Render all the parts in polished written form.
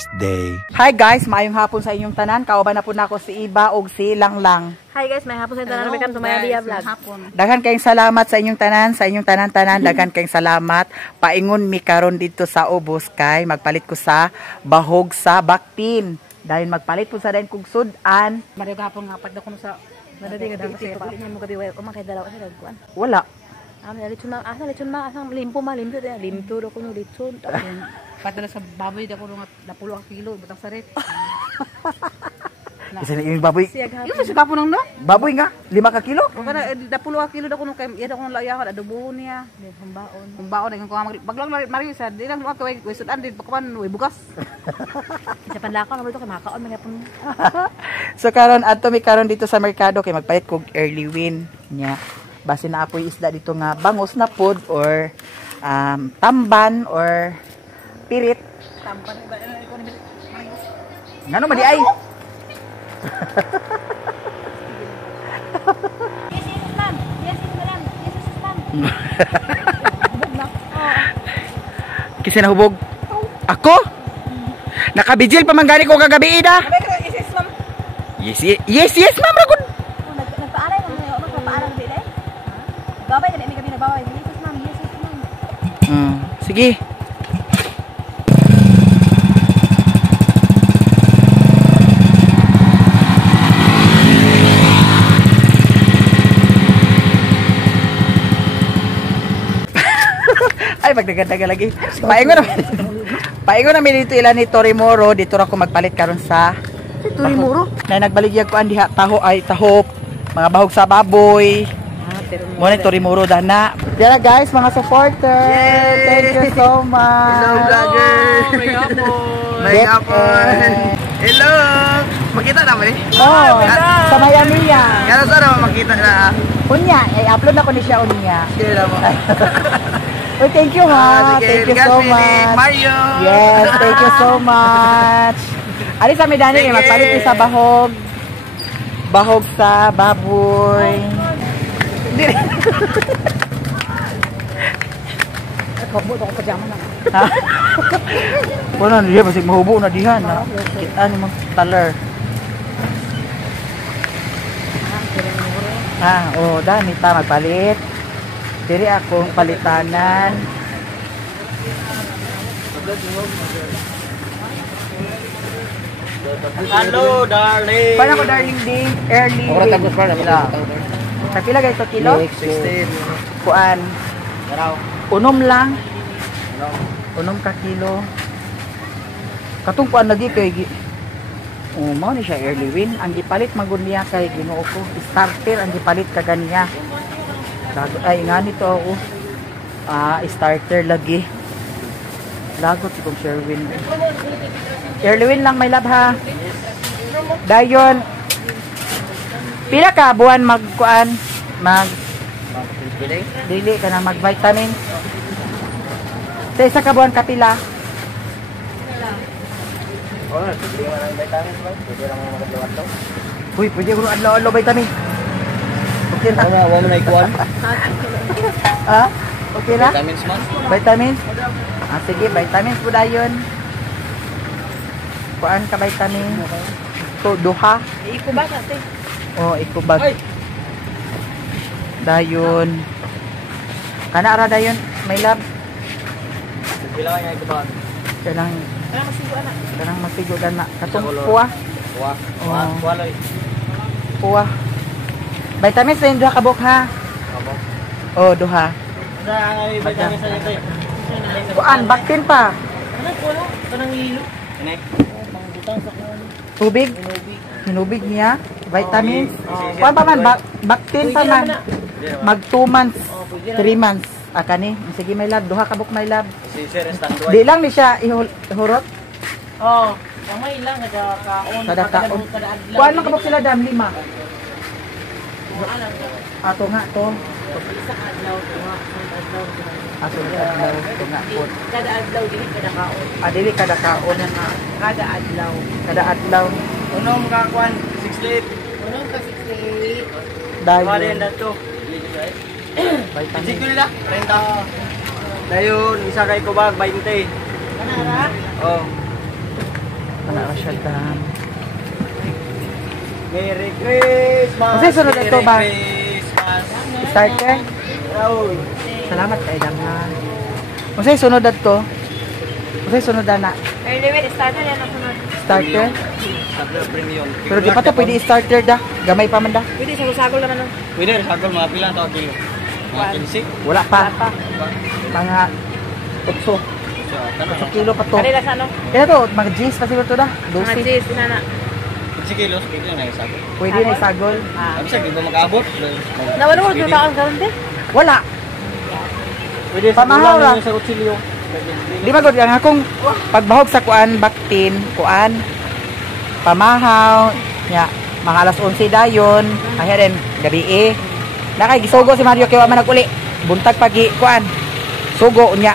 next day. Hi guys, maayong hapon sa inyong tanan. Kauban na po na ako si Iba og si Langlang. Hi guys, may hapon sa tanan. Welcome to my Dia vlog. Daghan kayong salamat sa inyong tanan, daghan kayong salamat. Paingon mi karon dito sa ubos kay magpalit ko sa bahog sa baktin. Dahil magpalit po sa dayon kog sudan. Mario gapon nga pagda ko sa nadadi nga kasi pagli niya mo gabi way ko makay dalaw sa kuan. Wala. Lechon ma asang limpo do ko no lechon. Padala sa baboy da ko nga 10 kilo butang saret. Isa na yung baboy. Yung sa gapon no? Baboy nga 5 ka kilo. Para 10 kilo da ko no kay ida ko layahan adobo niya. Humbaon ang ko baglang mari sa di lang ako way sudan din pakuan way bugas. Sa panlakaw na dito kay makaon man yapon. So karon adto mi karon dito sa merkado kay magpalit kog early win nya. Base na apoy isda dito nga bangos na pod or tamban or pirit. Tamban ba ko ni ngano man di ay? Kasi nahubog. Ako? Nakabijil pa man gani ko kagabi ida. Yes, ma'am. Ragod. Nagpaaray mo magpapaaral din eh. Babay kami nagbabay. Yes, ma'am. Sige. Ay, magdaga lagi. Paingon na dito ilan ni Torimoro. Dito ra ko magpalit karon sa Torimoro. Na nagbaligyag ko ang diha tahop, mga bahog sa baboy. Mo ni Torimoro dana. Kaya guys, mga supporter. Thank you so much. Hello vlogger. May hapon. Hello. Makita na mo ni? Oh, sa Miami ya. Kaya sana makita na. Unya, i-upload na ko ni siya unya. Sige na mo. Oh, thank you ha. Thank you so much. Mario. Yes, thank you so much. Ali sa medani magpalit sa bahog. Bahog sa baboy. Dire. Kamu to ko jaman na. Ha? Wala na diha basig mahubo na dihan ha. Kita ni mong taler. Dani ta magpalit. Diri akong palitanan. Hello darling. Paano ko darling di? Early. Ora tapos pa na. Sa pila guys, kilo? 16. Kuan. Daraw. Unom lang. Unom ka kilo. Katong kuan lagi kay mao ni siya early win. Ang gipalit magud niya kay Ginoo ko. Starter ang gipalit kaganiya. Ay nga nito ako. Starter lagi. Lagot si kong Sherwin. Early win lang may love ha. Dayon. Pila ka buwan magkuan? Dili ka na mag-vitamin. Sa isa ka buwan kapila? Pwede mo ng vitamin ba? Pwede lang mo mag-lawat daw. Uy, pwede ko adlaw-adlaw vitamin. Okay na. Wala mo na ikuan. Ha? Okay na? Vitamins man. Vitamins? Sige, vitamins po dayon. Kuan ka vitamin? Duha? Ikubag ate. Ikubag. Dayon. Kana ara dayon, may lab. Pila niya ikubag. Kanang Masigo ana. kanang masigo na katong puwa. Puwa. Puwaloy. Puwa. Vitamins na duha ka buk ha. Duha. Sa ay vitamins sa ito. Kuan, baktin pa. Ano ko no? Kanang lilo. Ini. Pangbutang sa Tubig. Hinubig niya. Vitamins. Kuan pa man, baktin pa man. Mag 2 months, 3 months. Kani, sige may lab, duha ka buk may lab. Si Sir Standby. Di lang ni siya ihurot. Kamay lang kada kaon. Kada kaon. Kuan man ka buk sila dam 5. Ato nga to. Isa adlaw tuwa, adlaw. Ato adlaw to nga po. Kada adlaw dili kada kaon. Dili kada kaon na Kada adlaw. kada adlaw. Unom ka kuan 68. Unong ka 68. Dayon. Dato. Vitamin. Sige nila. 30. Dayon isa kay kubag 20. Kanara? Oh. Wala na siya dam. Merry Christmas! Kasi sunod ito ba? Christmas! Starter? Raul! Salamat kay Damhan. Kasi sunod na to. Kasi sunod na. Early wait, starter yan ang sunod. Starter? Starter premium. Pero di pa to pwede i-starter da. Gamay pa man da. Pwede, sagol-sagol naman nun. Pwede, sagol mga pila ito kilo. Mga 15. Wala pa. Apa? Mga 8. So, ano? 8 kilo pa to. Kanila sa ano? Kaya to, mga G's pa siguro to da. Mga 12. cheese, inana. 15 kilos, pwede na yung sagol. Pwede na isagol. Sabi siya, di ba mag-abot? Nawala mo, tuta ang karon din. Wala. Pwede, Pamahaw lang. sa kutsilyo. Di ba gud ang akong pagbahog sa kuan baktin, kuan pamahaw nya mga alas 11 dayon, ay rin gabi nakay gisugo si Mario kay wa man naguli. Buntag pagi kuan. Sugo nya.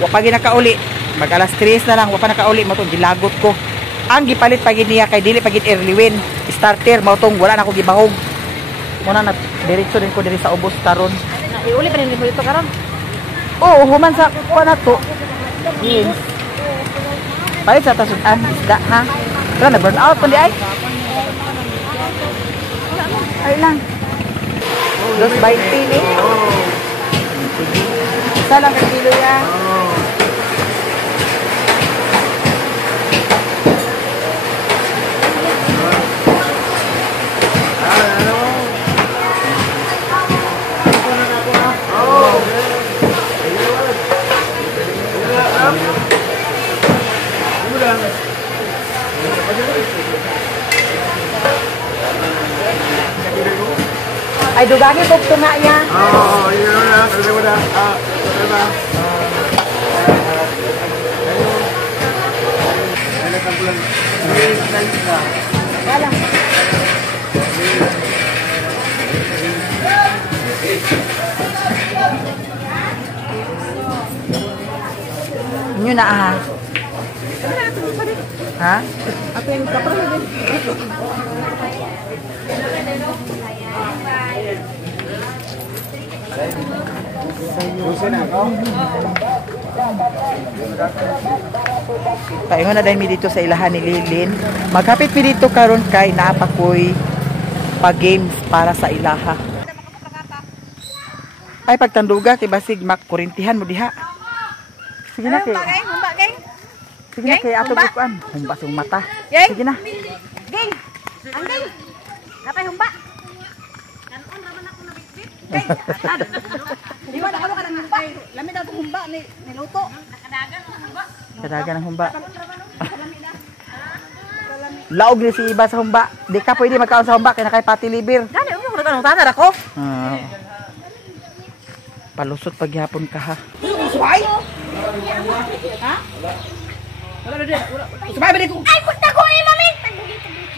Wa pagi nakauli. Mag alas 3 na lang wa pa nakauli mo tong gilagot ko. Ang gipalit pagi niya kay dili pagi early win. Starter mo tong wala na ko gibahog. Muna na diretso din ko diri sa ubos karon. Iuli pa rin mo dito karon. Oo, human sa kuan nato. Yes. Palit sa tasudan isda ha. Kaya na burn out pa di ay. Ay lang. 2.20 eh. Isa lang ka kilo yan. Ay, dugani ko ito nga yan. Oo, yun na. Sabi mo na. Diba? Wala. Inyo na ah. Ha? Ako yung kapro din. Paingon na dahil mi dito sa ilahan ni Lilin. Maghapit mi dito karon kay naapakoy pag-games para sa ilaha. Ay pagtanduga kay basig makurintihan mo diha. Sige na kay. Humba, gang. Sige na kay ato bukuan. Humba sung mata. Gang. Sige na. Gang. Ang gang. Kapay humba. Kanon raman ako na bitbit. Di ba nakalo ka ng humba? Lamit daw itong humba niluto. Nakadagan ang humba. Kadagan ang humba. Laog ni si iba sa humba. Di ka pwede magkaon sa humba kay nakay pati liver. Gani, ano ko tanong tanar ako? Palusot paghapon ka ha. Suway? Ha? Wala na din. Subay ba dito? Ay, punta ko eh, mami!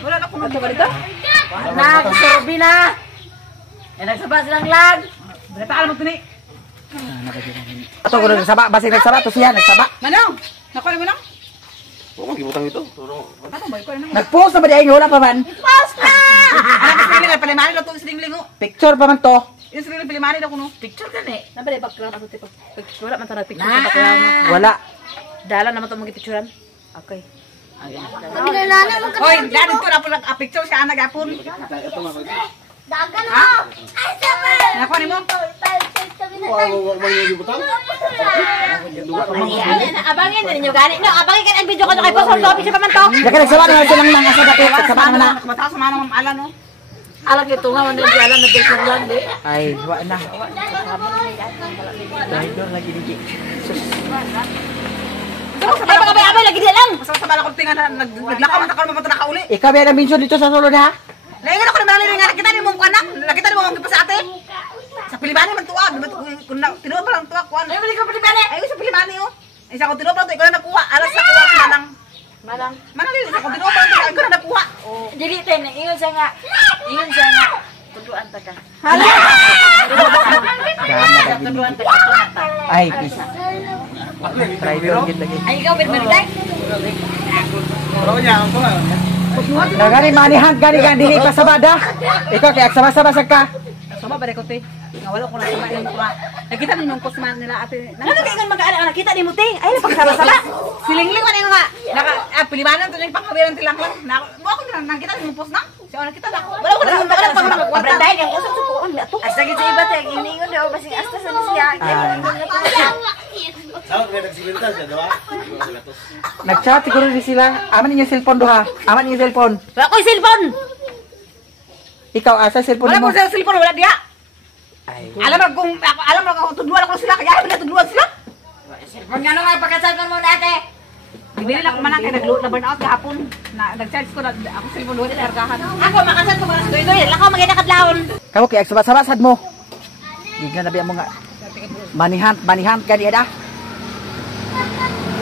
Wala na kumunta ba dito? Nagsorbi na! Eh, nagsaba silang lag! Balitaan mo ito ni! Ato ko nagsaba. Basig nagsaba. To siya nagsaba. Manong! Nakuha mo lang? Oo, magibutang ito. Ano ba? Ikaw na lang. Nag-post na ba diyan? Wala pa man. Post na! Anak ko siling palimani na ito siling o. Picture pa man to. Yung siling palimani na ko no. Picture ka ni. Nabali background ako tipo. Wala man tanong picture sa background mo. Wala. Dala naman ito mga picturean. Okay. Hoy, dali ko na po picture siya anak apon. Dagan Ha? Nakuha ni mo? Abangin din niyo gani. No, abangin kan ang video ko kay post on picture pa man to. Daka nagsaba na silang nang asa dapit. Nagsaba na na. Mataas sa manang ala no. Alam nito nga man di alam na dito lang di. Ay, wala na. Driver lagi di. Ay baka abay lagi di lang. Basta sa bala ko tinga na naglakaw man takal mo nakauli. Ikaw ba na mention dito sa sulod ha? Laingan ako na mga nga kita ni mo kanak. Nakita ni mo ang pa sa ate. Sa Pilibani man tuwa, kun tinuod pa lang tuwa kuan. Ay balik ko Pilibani. Ay sa Pilibani oh. Ay sa ko tinuod pa lang ikaw na nakuha. Alas sa kuha manang. Malang. Manang dili sa ko tinuod pa lang ikaw na nakuha. Dili ten, ingon siya nga. Ingon siya nga. Tuduan ta ka. Tuduan ta ka. Ay, isa. Driver gid lagi. Ay ikaw bit mariday. Oo niya, ako ha. Nagani manihan gani gani dili pa sabada. Ikaw kay agsaba-saba sa ka. Sama ba ko te? Nga wala ko na kumain ko. Nakita ni nung kusman nila ate. Ano kayo mag-anak? Nakita ni mo, te? Ay, napagsama-sama. Silingling man nga. Pilibanan to yung pangkabiran tilang lang. Mo ako nang nakita ni post na. Siya nakita na ako. Wala ko na Pabranday kang usap sa kuon ato. Asa gid sa iba te giningon daw basig asta sa siya. Nag-chat siguro din sila. Aman ninyo cellphone duha. Aman ninyo cellphone. Wala ko cellphone. Ikaw asa cellphone wala mo? mo sa cellphone wala diha. Ay. Alam mo kung tudluan ako sila kaya bila tudluan sila. Kung ano nga pagka-cellphone mo dati. Bibili lang ko man kay nag-load na burnout gahapon. Nag-charge ko na ako cellphone wala kargahan. Ako makasad ko para sa doy-doy. Lakaw magina kadlawon. Kamu kaya sabasabasad mo. Gigna na biya mo nga. Manihant ka niya da.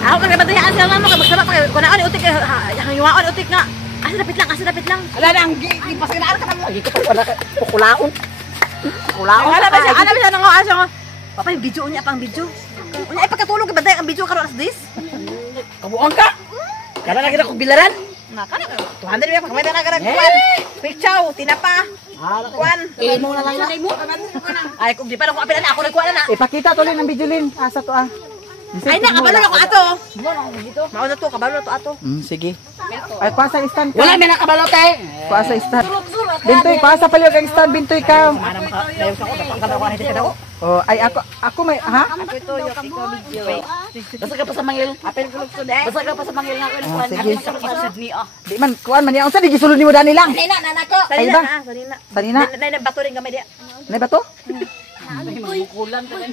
Ako kag batayaan sila mo kag magsama pa kunaon utik hangiwaon utik nga. Asa dapit lang. Ala na ang gipasinaan ka mo. Lagi ko pa wala pukulaon. Pukulaon. Ala ba siya nang asa nga. Papa yung video niya pang video. Unya ay pagkatulog ka ang video karon as this. Kabuang ka. Kana na kita kog bilaran. Nga kana 200 ba pagkamay na karag kuan. Pichaw, tinapa. Kuan. Imo na lang na. Ay kung di pa ako apilan ako nagkuan na. Ipakita to Lin ang video Lin. Asa to ah. Ay na kabalo ako ato. Mao na to kabalo to ato. Sige. Ay pasa stand ka. Wala may nakabalo te. Pasa stand. Bintoy pasa palyog ang stand bintoy ka. Ana makalayos ako kapag ako nito daw. Oh, ay ako may ha? Ako ito yung ikaw video. Basta ka pa sa mangil. Apel ko lang sude. Basta ka pa sa mangil nga ko ni kuan. sige. Sa ni ah. Di man kuan man niya unsa di gisulod nimo dani lang. Nina nanako. Ay ba? Sanina. Sanina. Nay bato rin gamay dia. Nay ba to?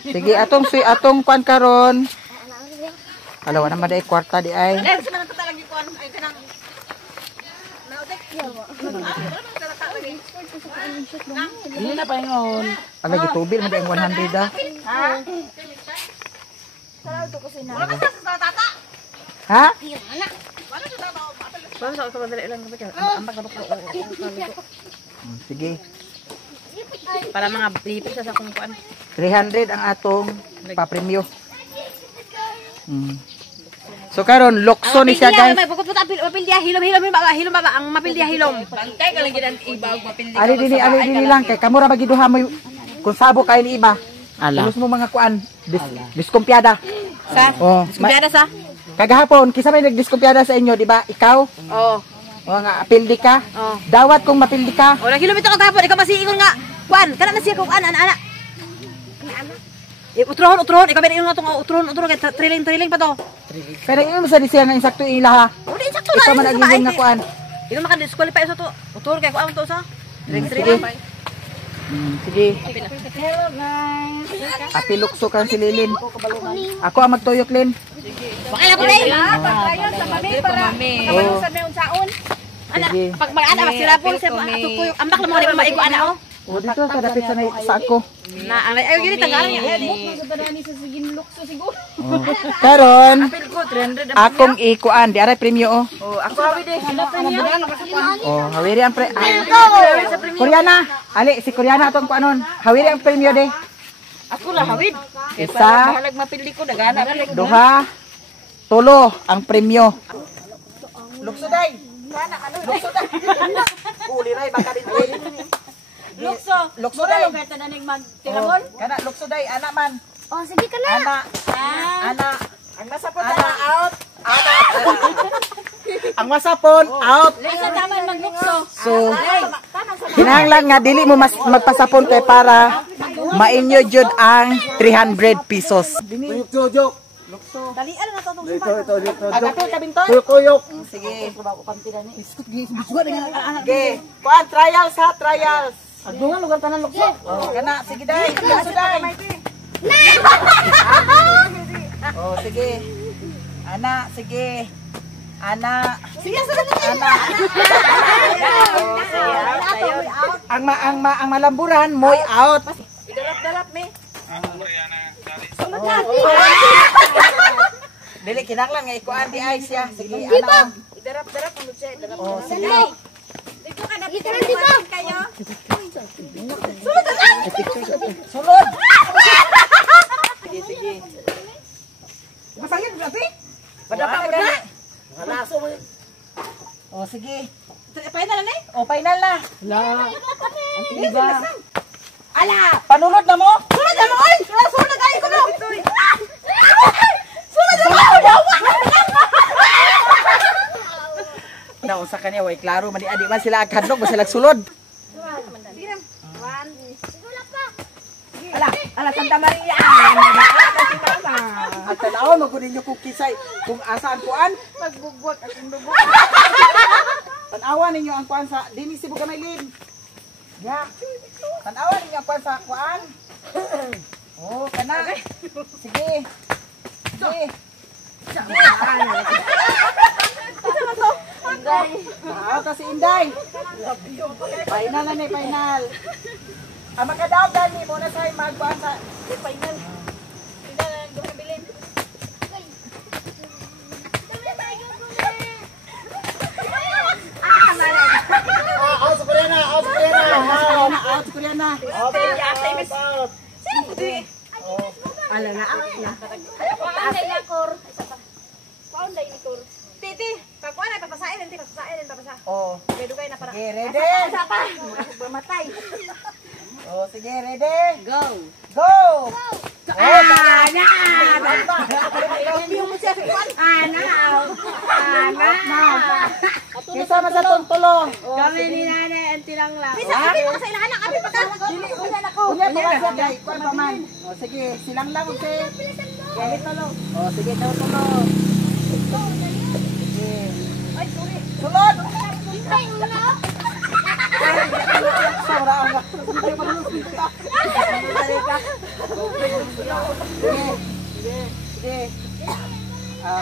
Sige atong kuan karon. Alawa na maday kwarta di ay. Eh gusto man talaga kuan ay kanang Dili na paingon. Ang lagi tubil mo ang 100 ah. wala ka sa tata. Ha? Para sa ako madali lang kapag ambak na ko. Sige. Para mga lipis sa akong kuan. 300 ang atong papremyo. So karon lokso ni siya guys. May bukod mapil dia hilom baba ang mapil dia hilom. Bantay ka lang gid ang ibag mapildi. Ali dili lang kay kamo ra magiduha mo kung sabo kay ni iba. Alos mo mga kuan diskumpiyada. Sa? Oh, Kumpiada sa? kagahapon kisa may nagdiskumpiyada sa inyo, di ba? Ikaw? Oo. O nga apildi ka. Oo. Dawat kung mapildi ka. O naghilom ito kagahapon ikaw masiingon nga. Kuan, kana na siya kung ana. Utron, ikaw ba ingon nga tong utron kay trailing pa to. Pero yung sa siya nga insakto ilaha. O di sakto Ikaw na. man nag nga kuan. Ikaw maka-disqualify sa to. Utron kay kuan to sa. Sige. Sige. Hello guys. Apilukso kang si Lilin. Ako ang magtuyok, Lin. Bakay na po day. Pagkayon sa mami para kabalo sa meon saon. Ana, Sige. pag mag-ana masira po sa tukoy. Ambak na mo di maigo ana o. O dito sa dapit sa ako. Na ang ayo gini tanggalan niya. Magdadani sa sigin lukso siguro. Karon Apil ko 300. akong ikuan di aray premyo oh. Oh, ako hawi de. Oh, hawiri ang Koreana. Ali si Koreana atong kuanon. Hawiri ang premyo de. Ako la hawid. Isa, Halag mapildi ko dagana na. duha, tulo ang premyo. Lukso day. Lukso day. Uli ray baka din. Lukso. Lukso day. Lugar ta danig magtilamon. Kana lukso day ana man. Oh, sige ka na. Ana. Ang masapon ana out. Ang masapon out. Sa taman maglukso. So, kinahanglan nga dili mo magpasapon kay para mainyo jud ang 300 pesos. Dalian na to tong Agapil ka bintoy? Tuyok. Sige. Sige. Kuan trials ha, trials. Agungan lugar tanan lukso. Oh, kana sige day. Lukso day. Oh, sige. Ana, sige. Ana. Sige, ana. Oh, sige. Ang malamburan moy out. Idarap-darap me. Dili kinahanglan nga ikuan di ay siya. Sige, ana. Idarap-darap mo siya. Oh, sige. Dito ka na. Dito kayo. Sulod. Sige, sige. Masangit berarti? Padapa mo na. Malaso mo. Oh, sige. Final na ni? Oh, final na. Ay Panulod na mo? Sunod na mo, oy! Sunod na kayo ko mo! Sunod na mo! Naunsa kanya way klaro man di man sila kadlok ba sila sulod. Ala Santa Maria. At tanaw mo kunin niyo kung kisay kung asaan kuan. Pagbugwag akong dugo. Tanawan ninyo ang kuan sa dinhi Cebu gamay lin. Ya. Tanawan ninyo ang kuan sa kuan. Oh, kana. Sige. Sige. Ta si Inday. Final na ni final. Ang makadaog dali mo na sa magkuan sa final. Out sa Koreana, out sa Koreana. Out sa Koreana. Ala na. Titi, pagkuhan ay papasain, hindi papasain, papasa. Oh. Dugay na para. Sige, ready? Mamatay. Oh, sige, ready? Go. Go! Ana. Kisa sa tuntulo. Kami ni Nanay ang tinanglang. Bisa kami mo sa ilahan, kami pa ka. Unya pa sa day, kuan pa man. Oh, sige, silang lang si. Kaya tulo. Oh, sige, tulo. Sige. Ay, sorry. Sulod. Ay, una. Sobra ang. Sige.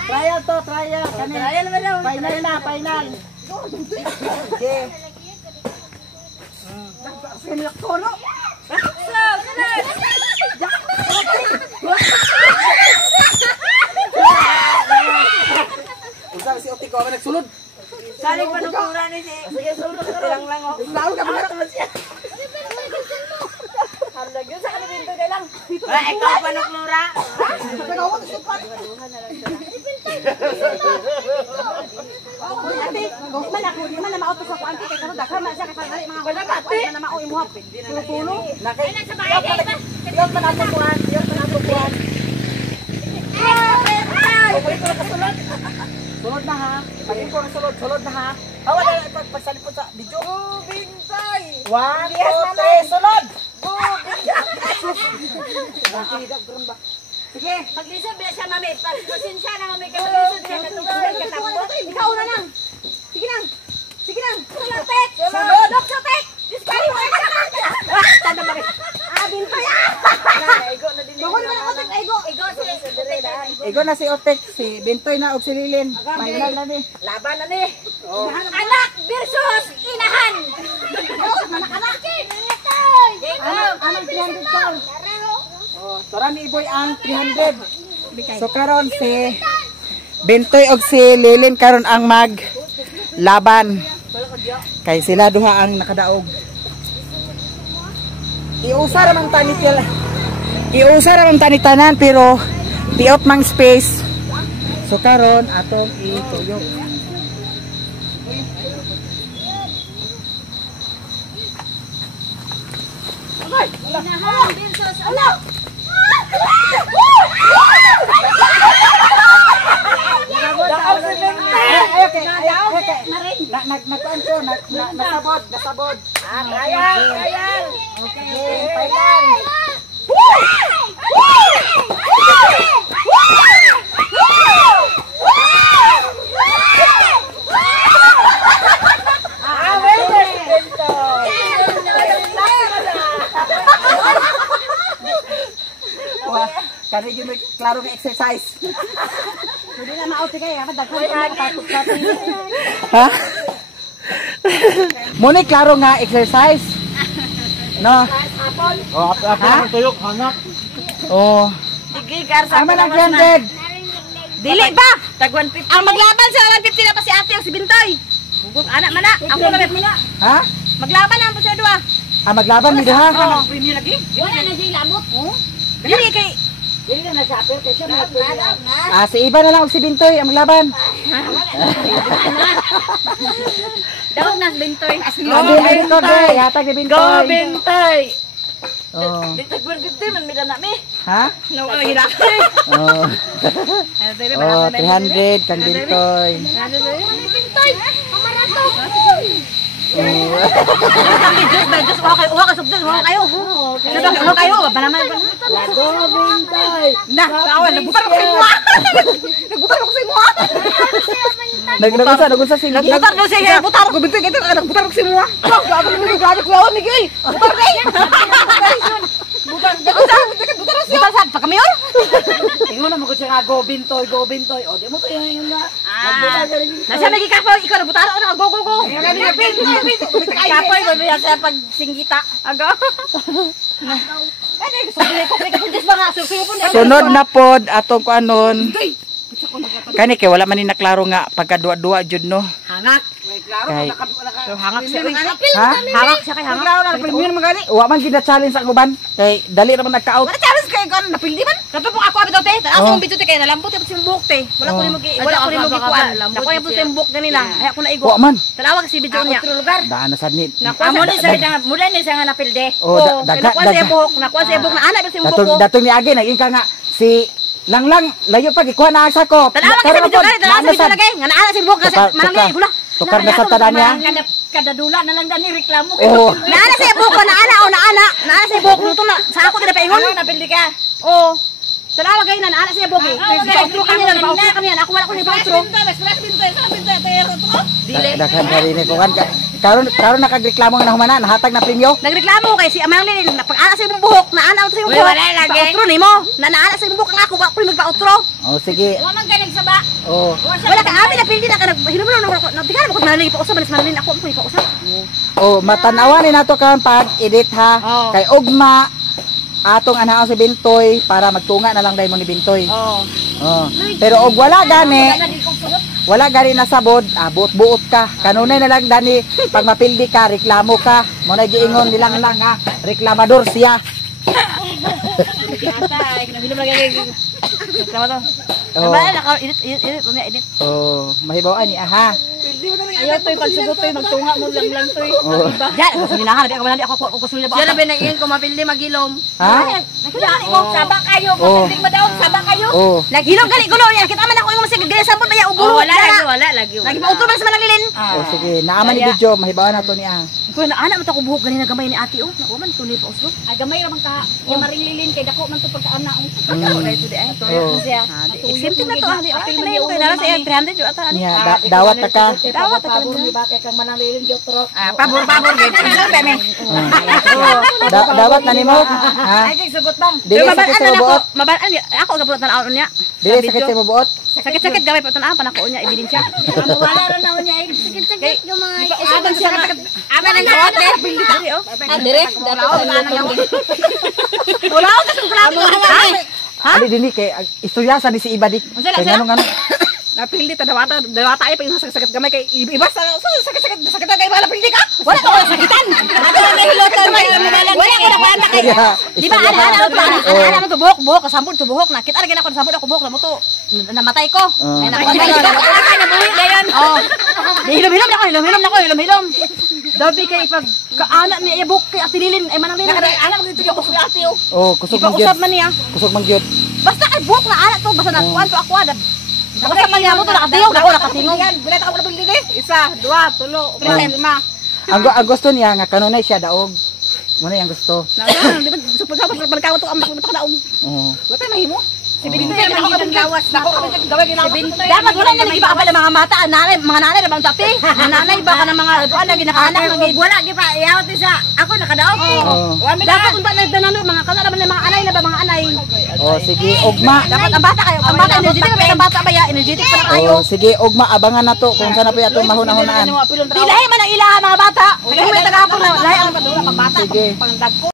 Trial to, trial. Trial ba daw? Final na, final. Sige. Sinilak tono. Usap si Opti ko ba nagsulod? Saling panukuran ni si. Sige, sulod ka lang oh. Lalo ka ba naman siya? Halag yun sa kanila dito kay lang. Ikaw panuklura. Ate, man ako, di man na mauto sa kuan kay karon dakha man siya kay pagdali mga wala pati. Man na mao imuhap. Tulo. Nakay. Ay sa bahay kay ba? Iyok man ato kuan, iyok man ato kuan. Sulod na ha. Pagin ko sulod, sulod na ha. Hawa na pagsalipod sa video. Bintay. 1, 2, 3, sulod. Sige, maglisod biya siya mami. Pasensya na mami kay maglisod siya natungtong katapos. Ikaw na lang. Sige lang. Sige lang. Sulatek. Sulod. Tek. Diskari mo ka. Tanda ba? Abin pa ya. Ego na din. Dogon man ako ego. Ego sila sa dire daan. Igo na si Otek, si Bintoy na og si Lilin. Final na ni. Laban na ni. Anak versus inahan. Anak-anak. Anong 300 call? Oh, tora ni Iboy ang 300. So karon si Bintoy og si Lilin karon ang mag laban. Kay sila duha ang nakadaog. Iusa ra man tani tanan pero piot mang space. So karon atong ituyok. Inahan versus anak. Nasabod. Trial. Okay, final. Kani gyud may klaro nga exercise. Hindi na mauti kayo. Daghan na tapos natin. Ha? Muna klaro nga exercise. No. Oh, apa tuyok hanap. Oh. Sige, Garza. Ama lang 300. Dili ba? Tag 150. Ang maglaban sa 150 na pa si Ate ang si Bintoy. Hugot anak mana. Ako lang mina. Ha? Maglaban na po sa duha. Ah, maglaban mi ha? Oh, premium lagi. Wala na siya lamot. Dili kay Ah, si Iba na lang og si Bintoy ang maglaban. daw nas Bintoy. Andi ay ko de, yatag ni Bintoy. Go Bintoy. Oh. Di tag-150 man mi na mi. Ha? Nawala gila. Oh. Oh, 300 kang Bintoy. Just uha kayo subdol, uha kayo. Uha kayo, banaman. Lago Bintoy. Na, awan nagbutar ko sa imo. Nagbutar ko sa imo. Nagunsa si Miguel. Nagbutar no siya, butar ko bintoy kay nagbutar ko sa imo. Grabe mo, grabe ko yawan Miguel. Butar kay. Butar siya. Butar sa pagkamayor. Ingon na mo ko siya nga go Bintoy. O di mo to yun na. Nasa lagi ka pa, ikaw nabutar ako, go. Kapoy ba biya sa pagsinggita. Aga. Ano ko pagkapundis ba nga suyo po. Sunod na pod atong kuanon. Kani kay wala man ni naklaro nga pagkadua-dua jud no. Hangak. Kay Hangak siya. ha? Hangak siya kay hangak. Premium magani. Wa man gid na challenge ang uban. Kay dali ra man nagka-out. Wala challenge kay kon napildi man. Kato po ako abito te. Tanaw Oh. mo bito te kay nalambot yung simbok te. Wala ko ni mo gikuan. Nako yung simbok ganina. Ay ako na igo. Wa man. Tanawag si video niya. Otro lugar. Daan na sad ni. Amo ni sa mula ni sa nga napilde. Oh, Nakuha sa ibok. Nakuha sa ibok na ana ba simbok ko. Datong ni Agi naging ka nga si Langlang layo pa gikuha na sa ko. Tanawag kasi video kay tanawag sa video lagay. Nga naa simbok kasi manang gula. Tukar na sa tanan niya. Kada dula na lang dani reklamo. Oh. Naana sa ibok ko naana o naana. Naana sa ibok luto na sa ako dira paingon. Napilde ka. Oh. Tanawag kay naana sa ibok. Pautro kami na, pautro kami na. Ako wala ko ni pautro. Daghan ka rin ko kan. Karon nakagreklamo nga nahumanan nahatag na premyo. Nagreklamo kay si Amanglin pag-ana sa imong buhok, naana sa imong buhok. Wala lagi. Pautro nimo. Naana sa imong buhok nga ako wa ko magpautro. Oh sige. Wa man galing sa ba. Oh. Wala ka amin na pildi na ka hinumon na ako. Nabigyan mo ko manali pa usab balis manali ako ko ipausap. Oh, matanawan ni nato karon pag edit ha. Oh. Kay ugma atong anhaon si Bintoy para magtunga na lang dai mo ni Bintoy. Oh. Oh. Pero og wala gani, wala gani nasabod, buot-buot ka. Kanunay na lang dani pag mapildi ka, reklamo ka. Mo na giingon nilang lang ha, reklamador siya. Ata, hinumon na gay. Reklamo to. Oh. Ba na edit. Oh, mahibaw-an ni aha. Ayaw to'y pagsugot to'y magtunga mo lang to'y. Oh. Diyan, suminahan di ako manali ako kusulya ba. Diyan na binayin ko mapildi magilom. Ha? Nakilala ko sabak kayo, Oh. mapildi mo daw sabak kayo. Oh. Naghilom gali gulo yan. Kita man ako yung masig gali sampol ba ya ubulo. Wala lagi. Lagi pautro ba sa manalilin? Oh, sige, naaman ni video, mahibaw-an nato ni aha. Ko na ana man to ko buhok gani na gamay ni ate oh. Nakuha man tuloy pa uslo. Ay gamay ra man ka. Yung maringlilin kay dako man to pagkaan na. Ako dai to di ay. Oh. Siya. Exempted na to ali. Okay na yun kay nala sa 300 yo ata ani. Niya, dawat ta ka. Dawat ta Pabor ni bakay kang manalilin gyud tro. Pabor gid. Isa ba me? Dawat na nimo. Ha? Ay kay sugot bang. Dili sakit sa buot. Mabalaan ako gabot na aon niya. Dili sakit sa buot. Sakit gamay pa tan pa nako niya ebidensya. Wala ra na niya. Sakit gamay. Aban siya aban ang gawat eh. Dili oh. Direct dato sa luto. Wala ko sa kulati ko hangay. Ali dini kay istorya sa ni si Ibadi. Kay ngano. Napildi ta dawata ay pa yung sakit gamay kay iba sa sakit kay wala pildi ka. Wala ko sakitan. Ako na hilotan kay mabalan. Wala ko na kuanta kay. Di ba ana mo to buhok kasambod to buhok na. Kita lagi na ko sambod ako buhok na mo to. Namatay ko. Ay namatay na buhi dayon. Oh. Hilom na ko. Dabi kay pag kaana niya ibok kay atililin ay manang lilin. Ana mo dito yung ate oh. Oh, kusog man gyud. Ipausap man niya. Kusog man gyud. Basta kay buhok na ana to basta nakuan to ako adab. Basta man niya mo to nakatingog ako nakatingog. Wala ta ko na bildi Isa, dua, tulo, lima. Ang gusto niya nga kanunay siya daog. Muna yung gusto. Di ba supod-supod balkaw to ang makadaog. Oo. Wala mahimo. Si Bintoy Bintoy, man man gawas na Ako to. kami gawin ginawa. Si Bintoy, Dapat man wala ginawa na nagibabal ang mga mata, mga nanay na bang tapi. Mga nanay ba ka ng mga duan na ginakaanak ng Wala gi pa iyaw ti sa. Ako nakadaog. Oo. dapat kung ba nagdanano mga kana naman ng mga anay na ba mga anay. Oh, sige, ugma. Dapat ang bata kayo, ang bata energetic pa ang bata ba ya, energetic pa na kayo. Oh, sige, ugma abangan na to kung saan na po atong mahuna-hunaan. Di lahi man ang ilaha mga bata. Kaya may taga-apon na lahi ang pag bata Sige. pang dagko.